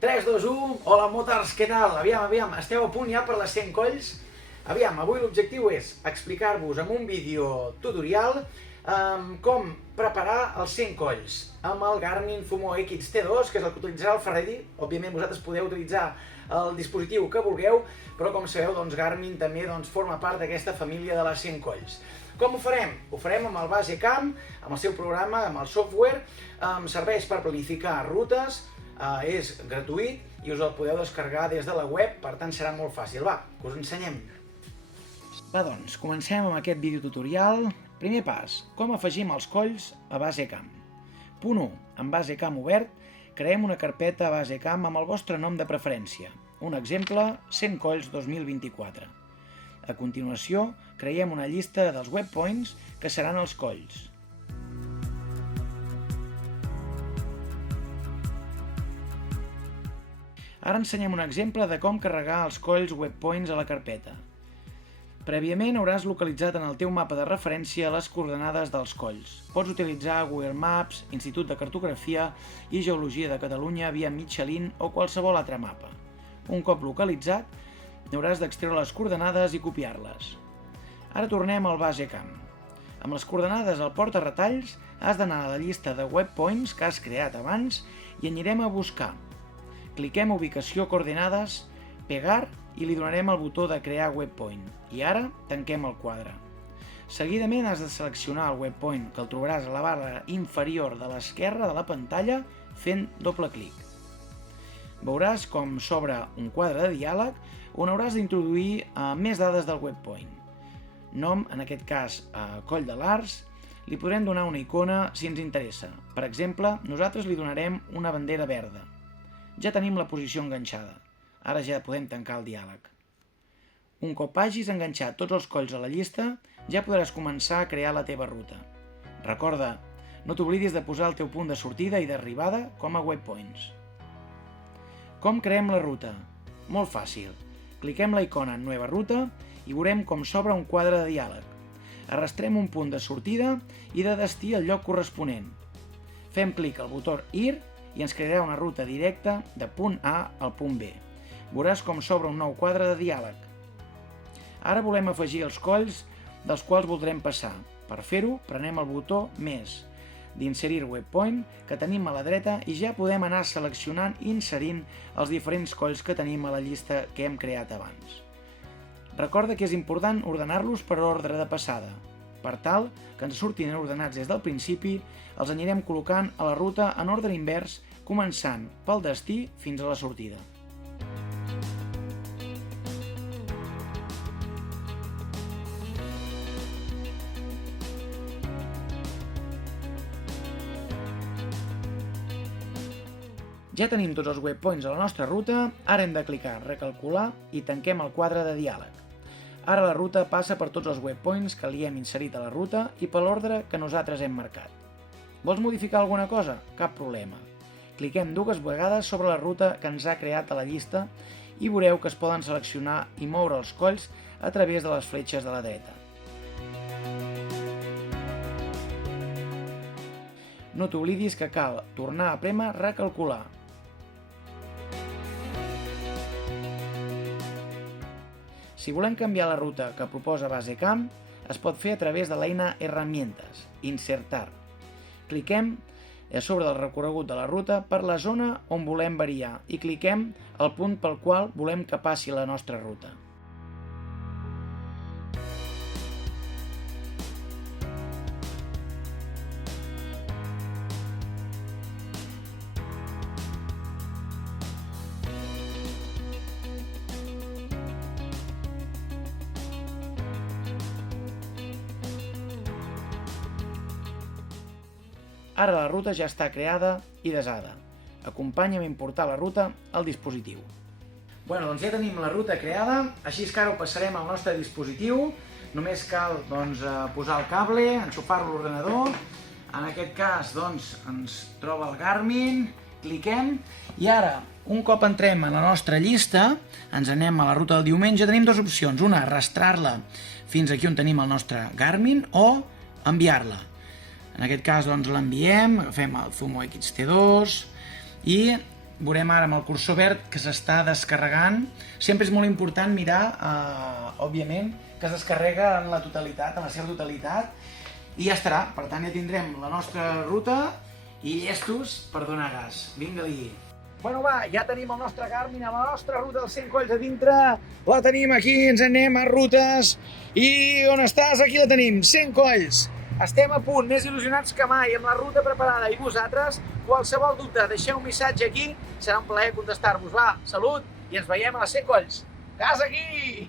3, 2, 1, hola motars, què tal? Aviam, esteu a punt ja per les 100 colls? Aviam, avui l'objectiu és explicar-vos en un vídeo tutorial com preparar els 100 colls amb el Garmin Fumo XT2, que és el que utilitzarà el Ferredi. Òbviament vosaltres podeu utilitzar el dispositiu que vulgueu, però com sabeu, Garmin també forma part d'aquesta família de les 100 colls. Com ho farem? Ho farem amb el Basecamp, amb el seu programa, amb el software, serveix per planificar rutes, és gratuït i us el podeu descarregar des de la web, per tant serà molt fàcil. Va, que us ensenyem. Va, doncs, comencem amb aquest vídeo tutorial. Primer pas, com afegim els colls a Basecamp. Punt 1. En Basecamp obert, creem una carpeta Basecamp amb el vostre nom de preferència. Un exemple, 100 colls 2024. A continuació, creiem una llista dels webpoints que seran els colls. Ara ensenyem un exemple de com carregar els colls webpoints a la carpeta. Prèviament hauràs localitzat en el teu mapa de referència les coordenades dels colls. Pots utilitzar Google Maps, Institut de Cartografia i Geologia de Catalunya via Michelin o qualsevol altre mapa. Un cop localitzat, hauràs d'extreure les coordenades i copiar-les. Ara tornem al Basecamp. Amb les coordenades al porta-retalls has d'anar a la llista de webpoints que has creat abans i anirem a buscar. Cliquem Ubicació coordinades, Pegar i li donarem el botó de crear webpoint. I ara tanquem el quadre. Seguidament has de seleccionar el webpoint, que el trobaràs a la barra inferior de l'esquerra de la pantalla fent doble clic. Veuràs com s'obre un quadre de diàleg on hauràs d'introduir més dades del webpoint. Nom, en aquest cas Coll de l'Arç, li podrem donar una icona si ens interessa. Per exemple, nosaltres li donarem una bandera verda. Ja tenim la posició enganxada. Ara ja podem tancar el diàleg. Un cop hagis enganxat tots els colls a la llista, ja podràs començar a crear la teva ruta. Recorda, no t'oblidis de posar el teu punt de sortida i d'arribada com a webpoints. Com creem la ruta? Molt fàcil. Cliquem la icona en Nueva ruta i veurem com s'obre un quadre de diàleg. Arrastrem un punt de sortida i de destí al lloc corresponent. Fem clic al botó Ir i ens crearà una ruta directa de punt A al punt B. Veuràs com s'obre un nou quadre de diàleg. Ara volem afegir els colls dels quals voldrem passar. Per fer-ho, prenem el botó Més d'inserir webpoint que tenim a la dreta i ja podem anar seleccionant i inserint els diferents colls que tenim a la llista que hem creat abans. Recorda que és important ordenar-los per ordre de passada. Per tal que ens surtin ordenats des del principi, els anirem col·locant a la ruta en ordre invers, començant pel destí fins a la sortida. Ja tenim tots els webpoints a la nostra ruta, ara hem de clicar Recalcular i tanquem el quadre de diàleg. Ara la ruta passa per tots els webpoints que li hem inserit a la ruta i per l'ordre que nosaltres hem marcat. Vols modificar alguna cosa? Cap problema. Cliquem dues vegades sobre la ruta que ens ha creat a la llista i veureu que es poden seleccionar i moure els colls a través de les fletxes de la dreta. No t'oblidis que cal tornar a prémer Recalcular. Si volem canviar la ruta que proposa Basecamp, es pot fer a través de l'eina Herramientas, Insertar. Cliquem sobre el recorregut de la ruta per la zona on volem variar i cliquem el punt pel qual volem que passi la nostra ruta. Ara la ruta ja està creada i desada. Acompanya'm a importar la ruta al dispositiu. Doncs ja tenim la ruta creada, així que ara ho passarem al nostre dispositiu. Només cal posar el cable, enxufar-lo a l'ordenador. En aquest cas ens troba el Garmin, cliquem i ara, un cop entrem a la nostra llista, ens anem a la ruta del diumenge, tenim dues opcions. Una, arrastrar-la fins aquí on tenim el nostre Garmin o enviar-la. En aquest cas l'enviem, agafem el Fumo XT2 i veurem ara amb el cursor verd que s'està descarregant. Sempre és molt important mirar, òbviament, que es descarrega en la totalitat, en la seva totalitat, i ja estarà. Per tant, ja tindrem la nostra ruta i llestos per donar gas. Vinga-li! Bueno, va, ja tenim el nostre Garmin, la nostra ruta dels 100 colls a dintre. La tenim aquí, ens anem a rutes. I on estàs? Aquí la tenim, 100 colls. Estem a punt, més il·lusionats que mai, amb la ruta preparada. I vosaltres, qualsevol dubte, deixeu un missatge aquí. Serà un plaer contestar-vos. Va, salut i ens veiem a les 100 colls. Gas aquí!